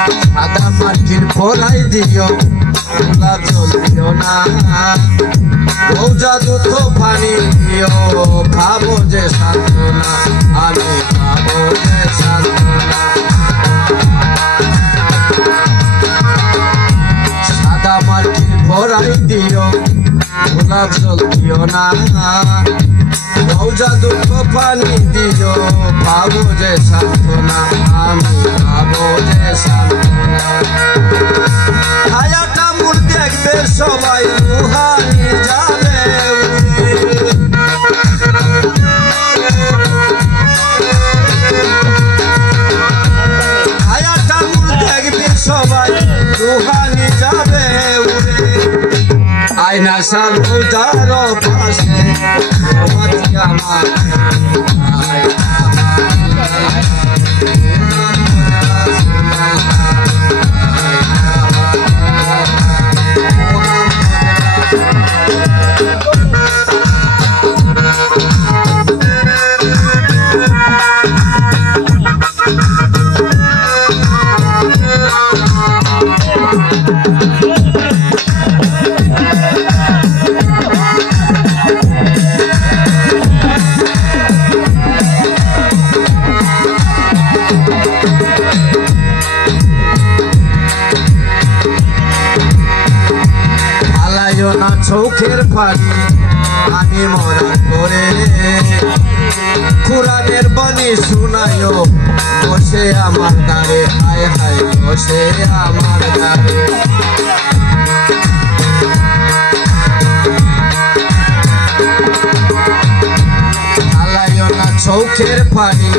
সাদা মাটির পরাই দিও গোলাপ জল দিও না ও জাদু তো পানি দিও ভাবো যে সাধনা আমি ভাবো যে সাধনা সাদা মাটির পরাই দিও গোলাপ জল দিও না ও জাদু তো পানি দিও ভাবো যে সাধনা আমি ভাবো যে সাধনা ছায়াটা মুর দেখবে সবাই রুহানি যাবে ছায়াটা মুর দেখবে সবাই রুহানি যাবে আয়না সারুদার পাশে আমার না চোখের পানি আমি মরার পরে কুরআনের বাণী শুনাইও বসে আমার দ্বারে হায় হায় বসে আমার দ্বারে আলাইও না চোখের পানি